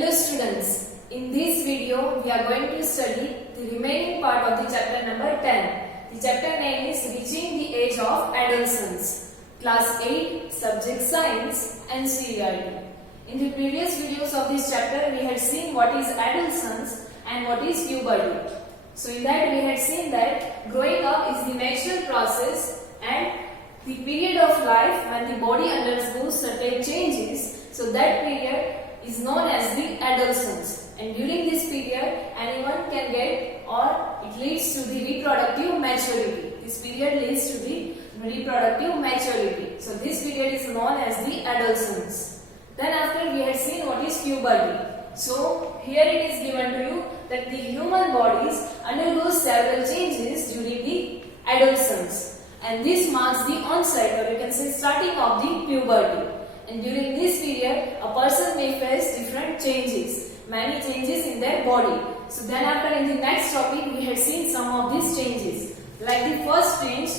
Hello students, in this video we are going to study the remaining part of the chapter number 10. The chapter name is Reaching the Age of Adolescence, Class 8, Subject Science and CERT. In the previous videos of this chapter we had seen what is adolescence and what is puberty. So in that we had seen that growing up is the natural process and the period of life when the body undergoes certain changes. So that period is known as the adolescence, and during this period anyone can get, or it leads to the reproductive maturity. This period leads to the reproductive maturity. So this period is known as the adolescence. Then after we had seen what is puberty. So here it is given to you that the human bodies undergo several changes during the adolescence, and this marks the onset, or you can say starting of the puberty. And during this period, a person may face different changes, many changes in their body. So then after in the next topic, we had seen some of these changes. Like the first change,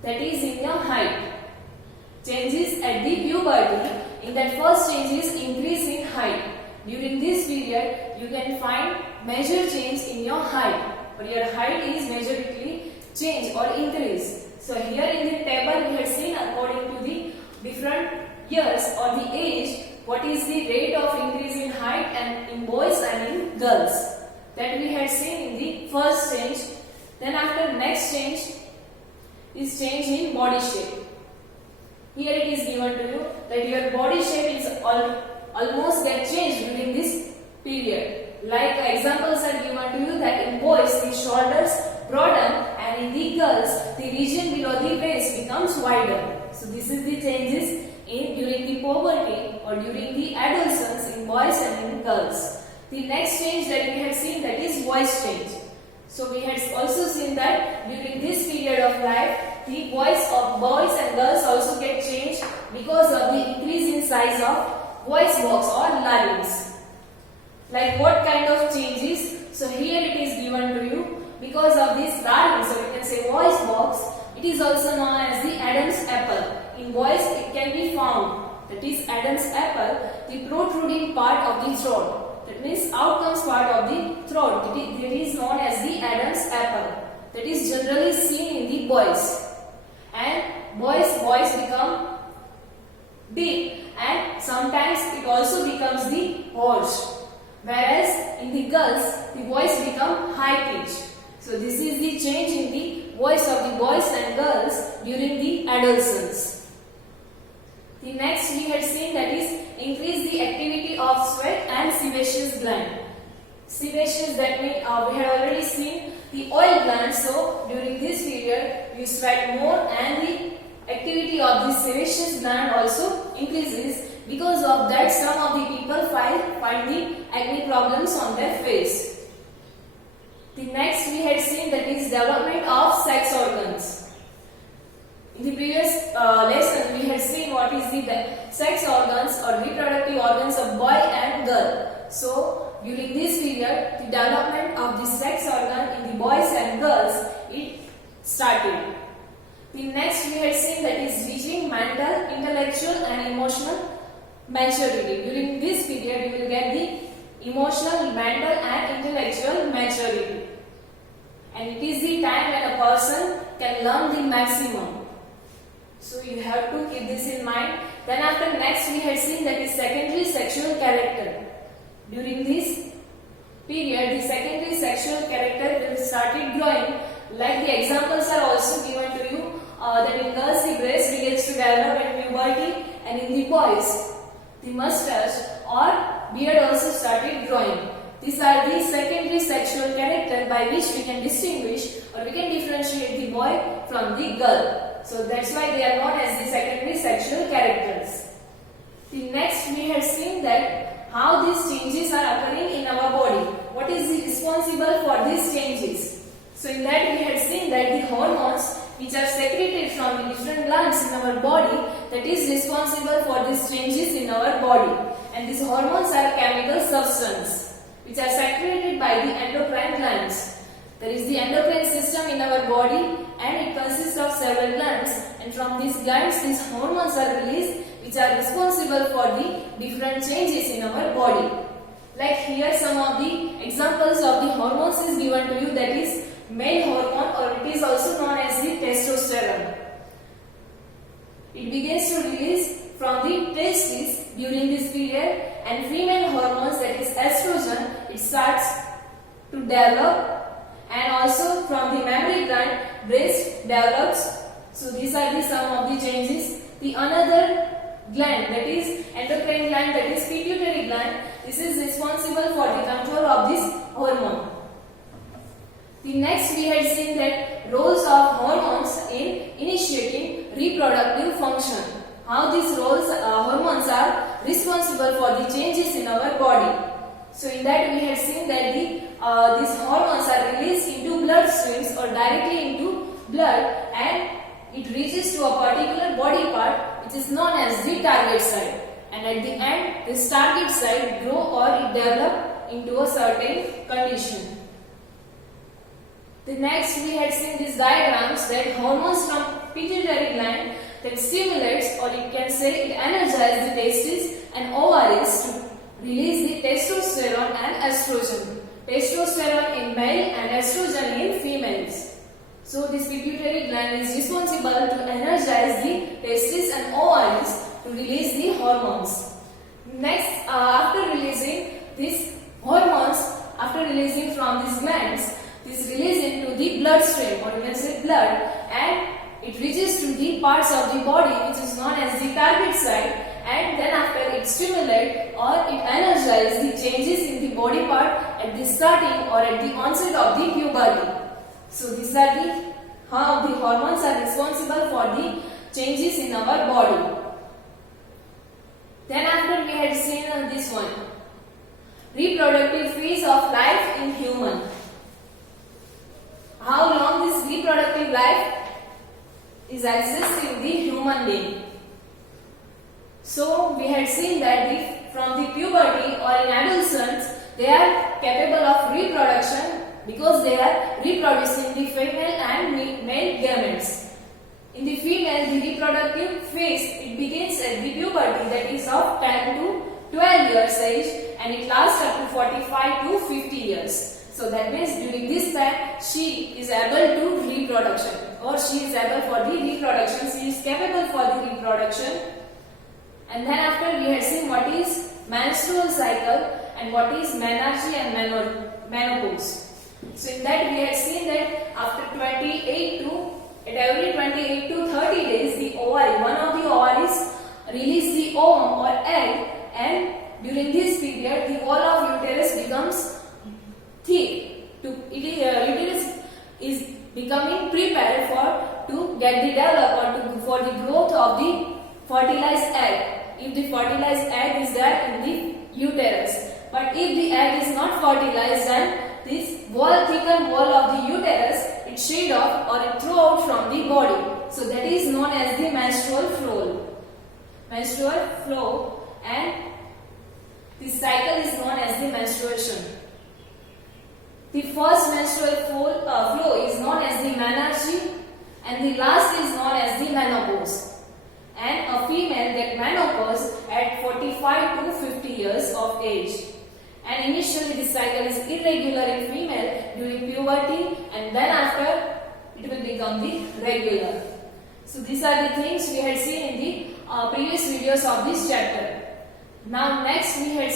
that is in your height. Changes at the puberty, in that first change is increase in height. During this period, you can find major change in your height, or your height is majorly change or increase. So here in the table, we had seen according to the different years or the age, what is the rate of increase in height and in boys and in girls. That we had seen in the first change. Then after next change is change in body shape. Here it is given to you that your body shape is almost get changed during this period. Like examples are given to you that in boys the shoulders broaden, and in the girls the region below the waist becomes wider. So this is the changes in during the puberty or during the adolescence in boys and in girls. The next change that we had seen, that is voice change. So we had also seen that during this period of life the voice of boys and girls also get changed because of the increase in size of voice box or larynx. Like what kind of changes? So here it is given to you because of this larynx, or you can say voice box. It is also known as the Adam's apple. In boys it can be found, that is Adam's apple, the protruding part of the throat. That means outcomes part of the throat. It is known as the Adam's apple. That is generally seen in the boys. And boys' voice become deep, and sometimes it also becomes the hoarse. Whereas in the girls the voice become high pitched. So this is the change in the voice of the boys and girls during the adolescence. The next we had seen, that is increase the activity of sweat and sebaceous gland. Sebaceous, that means we had already seen the oil gland. So during this period you sweat more, and the activity of the sebaceous gland also increases. Because of that, some of the people find the acne problems on their face. The next we had seen, that is development of sex organs. In the previous lesson we had seen what is the sex organs or reproductive organs of boy and girl. So during this period the development of the sex organ in the boys and girls it started. The next we had seen, that is reaching mental, intellectual and emotional maturity. During this period you will get the emotional, mental and intellectual maturity, and it is the time when a person can learn the maximum. So you have to keep this in mind. Then after next we had seen, that is secondary sexual character. During this period the secondary sexual character will started growing. Like the examples are also given to you that in girls the breast begins to develop at puberty, and in the boys the mustache or beard also started growing. These are the secondary sexual character by which we can distinguish or we can differentiate the boy from the girl. So that's why they are known as the secondary sexual characters. The next we had seen that how these changes are occurring in our body. What is responsible for these changes? So in that we had seen that the hormones which are secreted from the different glands in our body, that is responsible for these changes in our body. And these hormones are chemical substances which are secreted by the endocrine glands. There is the endocrine system in our body, and it consists of several glands, and from these glands these hormones are released which which are responsible for the different changes in our body. Like here some of the examples of the hormones is given to you, that is male hormone, or it is also known as the testosterone. It begins to release from the testes during this period, and female hormones, that is estrogen, it starts to develop, and also from the mammary gland breast develops. So these are the some of the changes. The another gland, that is endocrine gland, that is pituitary gland, this is responsible for the control of this hormone. The next we had seen that roles of hormones in initiating reproductive function. How these roles hormones are responsible for the changes in our body. So in that we had seen that these hormones are released into blood streams or directly into blood, and it reaches to a particular body part which is known as the target site, and at the end this target site grow or it develop into a certain condition. The next we had seen these diagrams that hormones from pituitary gland that stimulates, or you can say it energizes the testes and ovaries to release the testosterone and estrogen. Testosterone in male and estrogen in females. So this pituitary gland is responsible to energize the testes and ovaries to release the hormones. Next, after releasing these hormones, after releasing from these glands, this release into the bloodstream, or you can say blood, and it reaches to the parts of the body which is known as the target site, and then after it stimulates or it energizes the changes in the body part at the starting or at the onset of the puberty. So these are the how the hormones are responsible for the changes in our body. Then after we had seen this one, reproductive phase of life in human. How long this reproductive life is exists in the human being. So we had seen that from the puberty or in adolescence, they are capable of reproduction because they are reproducing the female and male gametes. In the female, the reproductive phase, it begins at the puberty, that is of 10 to 12 years age, and it lasts up to 45 to 50 years. So that means during this time, she is able to reproduction, or she is able for the reproduction, she is capable for the reproduction. And then after we had seen what is menstrual cycle and what is menarche and menopause. So in that we had seen that after every 28 to 30 days, the ovary, one of the ovaries release the ovum or egg, and during this period the wall of uterus becomes thick. Uterus is becoming prepared to get the development for the growth of the fertilized egg. If the fertilized egg is there in the uterus, but if the egg is not fertilized, then this thickened wall of the uterus, it shed off or it throw out from the body. So that is known as the menstrual flow. Menstrual flow, and this cycle is known as the menstruation. The first menstrual flow is known as the menarche, and the last is known as the menopause. And a female get menopause at 45 to 50 years of age. And initially this cycle is irregular in female during puberty, and then after it will become the regular. So these are the things we had seen in the previous videos of this chapter. Now next we had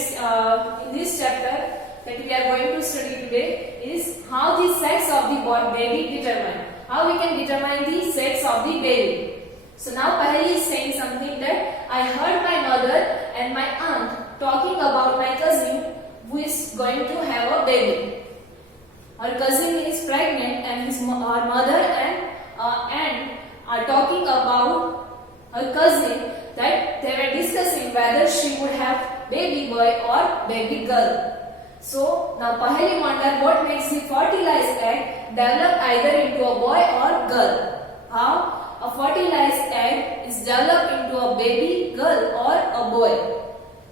in this chapter that we are going to study today is how the sex of the baby determined. How we can determine the sex of the baby. So now Paheli is saying something that I heard my mother and my aunt talking about my cousin who is going to have a baby. Her cousin is pregnant, and her mother and aunt are talking about her cousin, that they were discussing whether she would have baby boy or baby girl. So now Paheli wonder what makes the fertilized egg develop either into a boy or girl. How a fertilized egg is developed into a baby girl or a boy.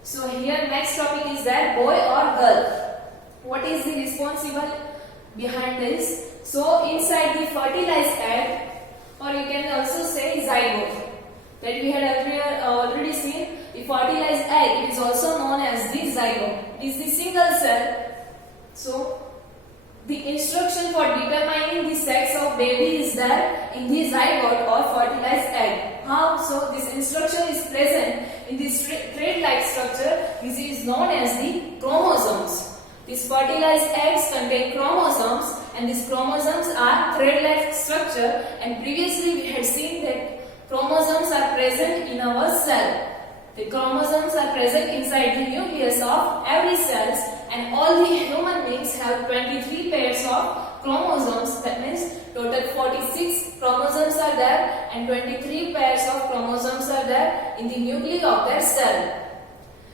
So here next topic is that boy or girl. What is the responsible behind this? So inside the fertilized egg, or you can also say zygote, that we had already seen zygote. It is the single cell. So the instruction for determining the sex of baby is there in the zygote or fertilized egg. How? So this instruction is present in this thread-like structure which is known as the chromosomes. These fertilized eggs contain chromosomes and these chromosomes are thread-like structure, and previously we had seen that chromosomes are present in our cell. The chromosomes are present inside the nucleus of every cells, and all the human beings have 23 pairs of chromosomes. That means total 46 chromosomes are there and 23 pairs of chromosomes are there in the nuclei of their cell.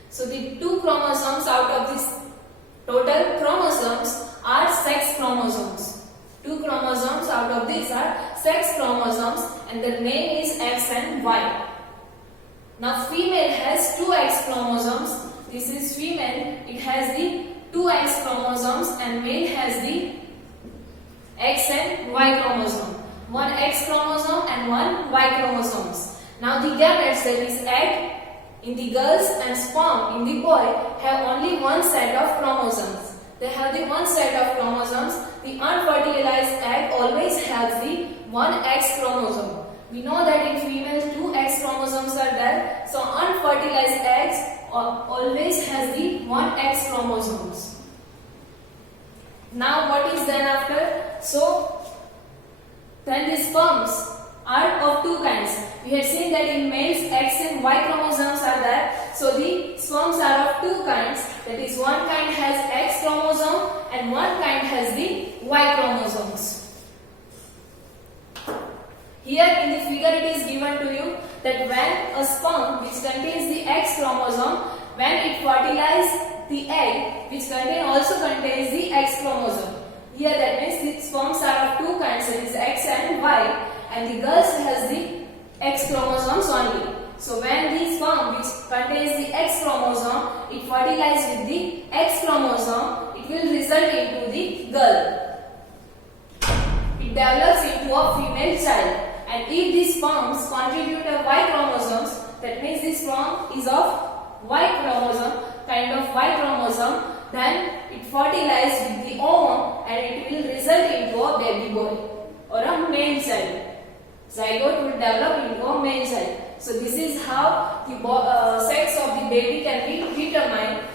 So the 2 chromosomes out of this total chromosomes are sex chromosomes. 2 chromosomes out of these are sex chromosomes and their name is X and Y. Now female has 2 X chromosomes. This is female. It has the 2 X chromosomes and male has the X and Y chromosome. 1 X chromosome and 1 Y chromosomes. Now the gametes, that is egg in the girls and sperm in the boy, have only one set of chromosomes. They have the one set of chromosomes. The unfertilized egg always has the 1 X chromosome. We know that in female 2 X chromosomes are there. So unfertilized eggs always has the 1 X chromosomes. Now what is then after? So then the sperms are of 2 kinds. We had seen that in males X and Y chromosomes are there. So the sperms are of 2 kinds. That is, one kind has X chromosome and one kind has the Y chromosomes. Here in the figure it is given to you that when a sperm which contains the X chromosome, when it fertilizes the egg which also contains the X chromosome. Here that means the sperms are of 2 kinds, that is X and Y, and the girls has the X chromosomes only. So when the sperm which contains the X chromosome, it fertilizes with the X chromosome, it will result into the girl. It develops into a female child. And if the sperms contribute a Y chromosomes, that means the sperm is of Y chromosome, kind of Y chromosome, then it fertilizes with the ovum and it will result into a baby boy or a male child. Zygote will develop into a male child. So this is how the sex of the baby can be determined.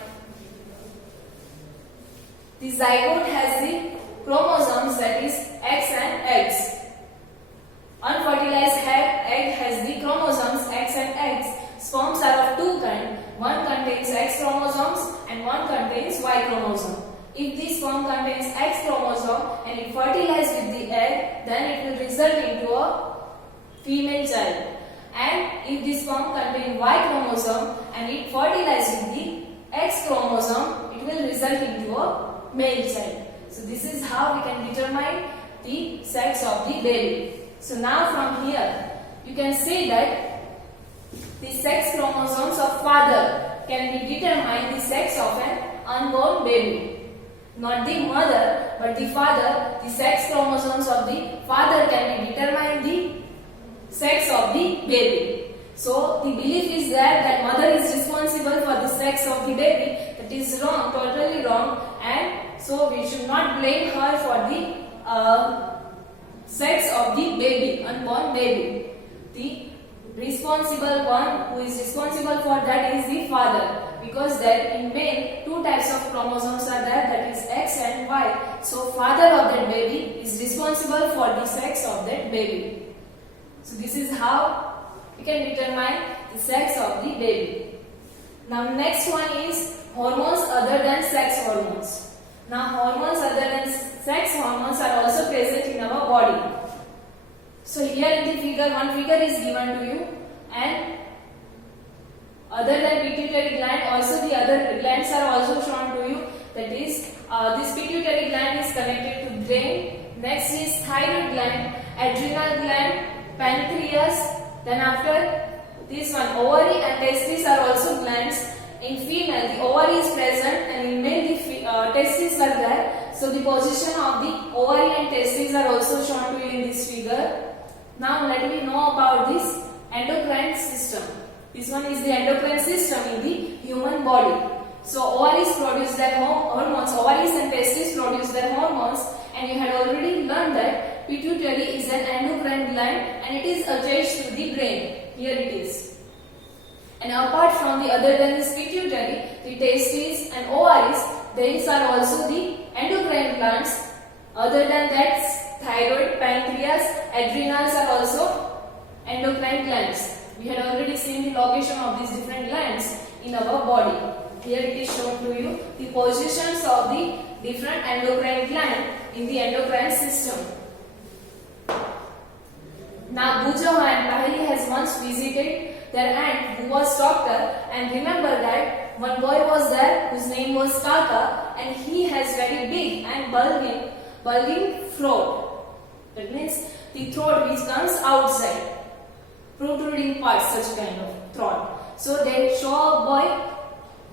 The zygote has the chromosomes, that is X and X. Unfertilized egg has the chromosomes X and X. Sperms are of 2 kinds. One contains X chromosomes and one contains Y chromosome. If the sperm contains X chromosome and it fertilizes with the egg, then it will result into a female child. And if the sperm contains Y chromosome and it fertilizes with the X chromosome, it will result into a male child. So this is how we can determine the sex of the baby. So now from here, you can say that the sex chromosomes of father can be determined the sex of an unborn baby. Not the mother, but the father. The sex chromosomes of the father can be determined the sex of the baby. So the belief is there that mother is responsible for the sex of the baby. That is wrong, totally wrong, and so we should not blame her for the sex of the baby, unborn baby. The responsible one who is responsible for that is the father, because there in male 2 types of chromosomes are there, that is X and Y. So father of that baby is responsible for the sex of that baby. So this is how we can determine the sex of the baby. Now next one is hormones other than sex hormones. Now hormones other than sex hormones are also present in our body. So here in the figure, one figure is given to you, and other than pituitary gland, also the other glands are also shown to you. That is, this pituitary gland is connected to brain. Next is thyroid gland, adrenal gland, pancreas. Then after this one, ovary and testes are also glands. In female, the ovary is present, and in male, the testes are there. So the position of the ovary and testes are also shown to you in this figure. Now let me know about this endocrine system. This one is the endocrine system in the human body. So ovaries produce their hormones, ovaries and testes produce their hormones, and you had already learned that pituitary is an endocrine gland and it is attached to the brain. Here it is. And apart from the other than this pituitary, the testes and ovaries, these are also the endocrine glands. Other than that, thyroid, pancreas, adrenals are also endocrine glands. We had already seen the location of these different glands in our body. Here it is shown to you the positions of the different endocrine gland in the endocrine system. Now Bhuja and Paheli has once visited their aunt who was doctor, and remember that one boy was there whose name was Kaka, and he has very big and bulging throat. That means the throat which comes outside, protruding parts, such kind of throat. So they show a boy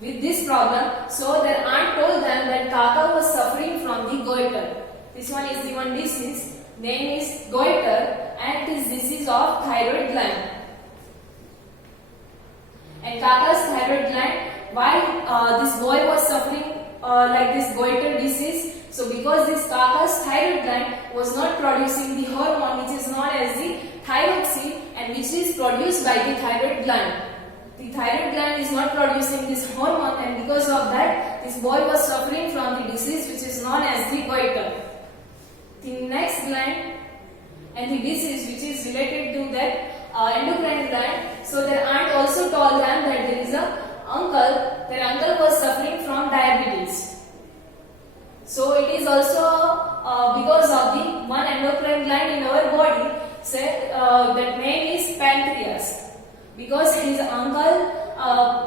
with this problem. So their aunt told them that Kaka was suffering from the goiter. This one is the one disease. Name is goiter, and it is disease of thyroid gland. And Kaka's thyroid gland, why this boy was suffering like this goiter disease? So because this Kaka's thyroid gland was not producing the hormone which is known as the thyroxine, and which is produced by the thyroid gland. The thyroid gland is not producing this hormone, and because of that this boy was suffering from the disease which is known as the goiter. The next gland and the disease which is related to that endocrine gland. So their aunt also told them that there is their uncle was suffering from diabetes. So it is also because of the one endocrine gland in our body, say that name is pancreas. Because his uncle,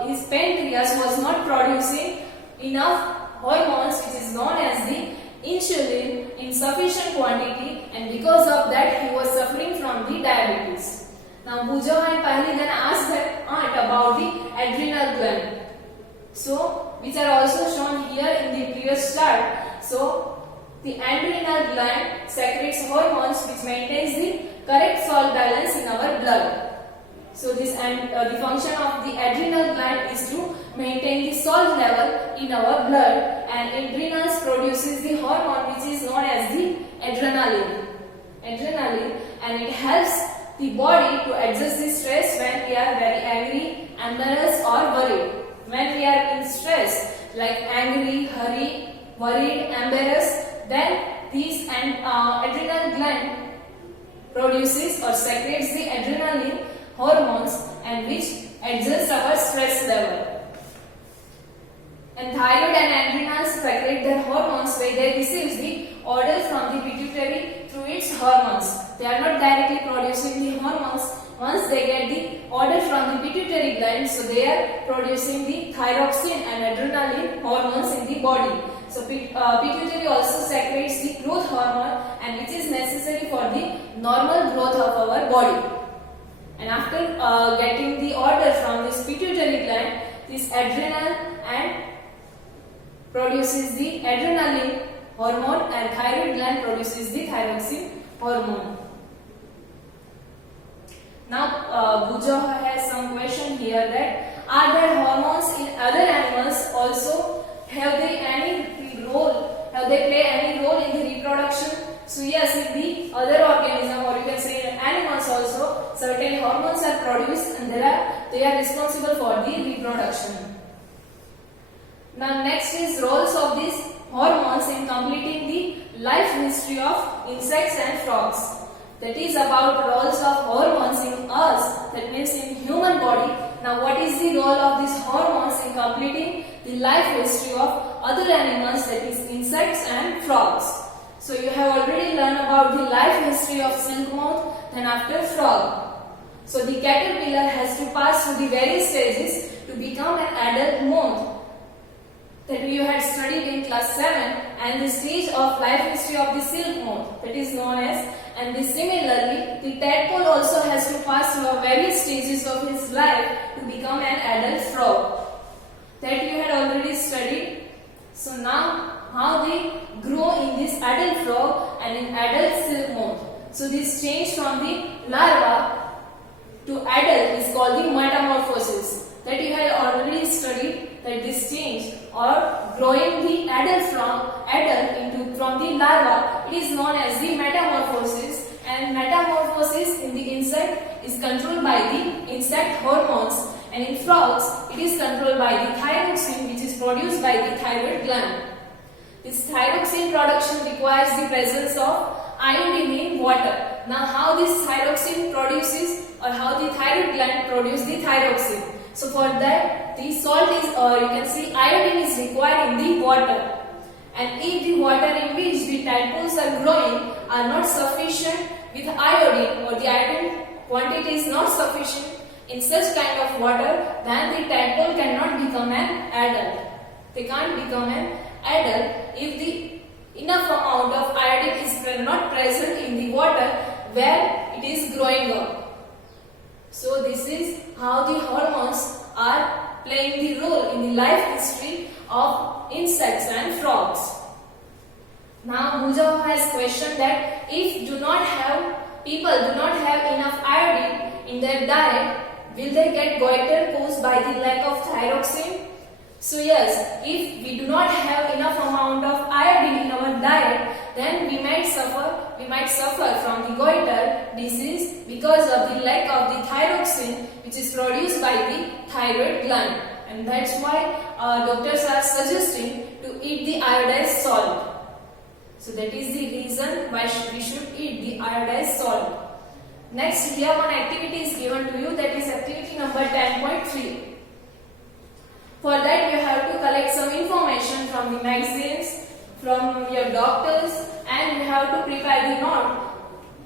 his pancreas was not producing enough hormones which is known as the insulin in sufficient quantity, and because of that he was suffering from the diabetes. Now Bhuja and Paheli then asked their aunt about the adrenal gland. So which are also shown here in the previous chart. So the adrenal gland secretes hormones which maintains the correct salt balance in our blood. So this the function of the adrenal gland is to maintain the salt level in our blood, and adrenals produces the hormone which is known as the adrenaline, and it helps the body to adjust the stress when we are very angry, embarrassed or worried. When we are in stress like angry, hurried, worried, embarrassed, then these adrenal gland produces or secretes the adrenaline hormones, and which adjusts our stress level. And thyroid and adrenals secrete their hormones where they receive the order from the pituitary through its hormones. They are not directly producing the hormones. Once they get the order from the pituitary gland, so they are producing the thyroxine and adrenaline hormones in the body. So pituitary also secretes the growth hormone, and which is necessary for the normal growth of our body. And after getting the order from this pituitary gland, this adrenal and produces the adrenaline hormone, and thyroid gland produces the thyroxine hormone. Now Bhuja has some question here that are there hormones in other animals also? Have they play any role in the reproduction? So yes, in the other organism, or you can say in animals also, certain hormones are produced, and they are responsible for the reproduction. Now next is roles of these hormones in completing the life history of insects and frogs. That is about roles of hormones in us, that means in human body. Now what is the role of these hormones in completing the life history of other animals, that is insects and frogs? So you have already learned about the life history of silk moth, then after frog. So the caterpillar has to pass through the various stages to become an adult moth that you had studied in class 7, and the stage of life history of the silk moth, that is known as, and similarly the tadpole also has to pass through various stages of his life to become an adult frog, that you had already studied. So now how they grow in this adult frog and in adult silk moth. So this change from the larva to adult is called the metamorphosis, that you had already studied, that this change or growing the adult from the larva, it is known as the metamorphosis, and metamorphosis in the insect is controlled by the insect hormones, and in frogs it is controlled by the thyroxine, which is produced by the thyroid gland. This thyroxine production requires the presence of iodine in water. Now how this thyroxine produces, or how the thyroid gland produces the thyroxine? So for that the salt is, or you can see iodine is required in the water. And if the water in which the tadpoles are growing are not sufficient with iodine, or the iodine quantity is not sufficient in such kind of water, then the tadpole cannot become an adult. They can't become an adult if the enough amount of iodine is not present in the water where it is growing up. So this is how the hormones are playing the role in the life history of insects and frogs. Now Mujab has questioned that if people do not have enough iodine in their diet, will they get goiter caused by the lack of thyroxine? So yes, if we do not have enough amount of iodine in our diet, then we might suffer from the goiter disease because of the lack of the thyroxine, which is produced by the thyroid gland. And that's why doctors are suggesting to eat the iodized salt. So that is the reason why we should eat the iodized salt. Next, here one activity is given to you, that is activity number 10.3. For that you have to collect some information from the magazines, from your doctors, and you have to prepare the note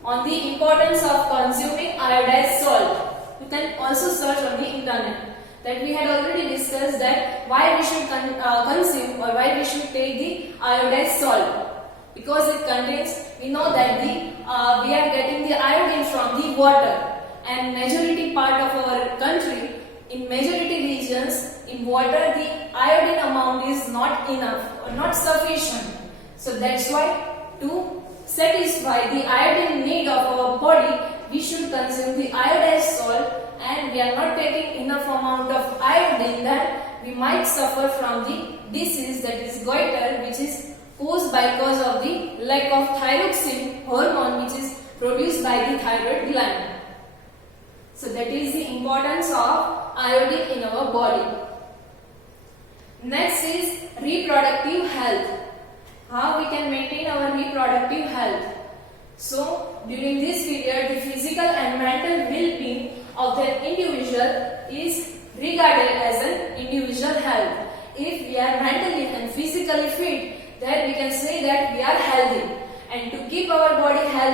on the importance of consuming iodized salt. You can also search on the internet. That we had already discussed that why we should consume, or why we should take the iodized salt. Because it contains, we know that we are getting the iodine from the water, and majority part of our country, in majority regions, in water the iodine amount is not enough or not sufficient. So that's why to satisfy the iodine need of our body, we should consume the iodized salt, and we are not taking enough amount of iodine, then we might suffer from the disease, that is goiter, which is caused because of the lack of thyroxine hormone, which is produced by the thyroid gland. So that is the importance of iodine in our body. Next is reproductive health. How we can maintain our reproductive health? So during this period, the physical and mental well-being of the individual is regarded as an individual health. If we are mentally and physically fit, then we can say that we are healthy. And to keep our body healthy,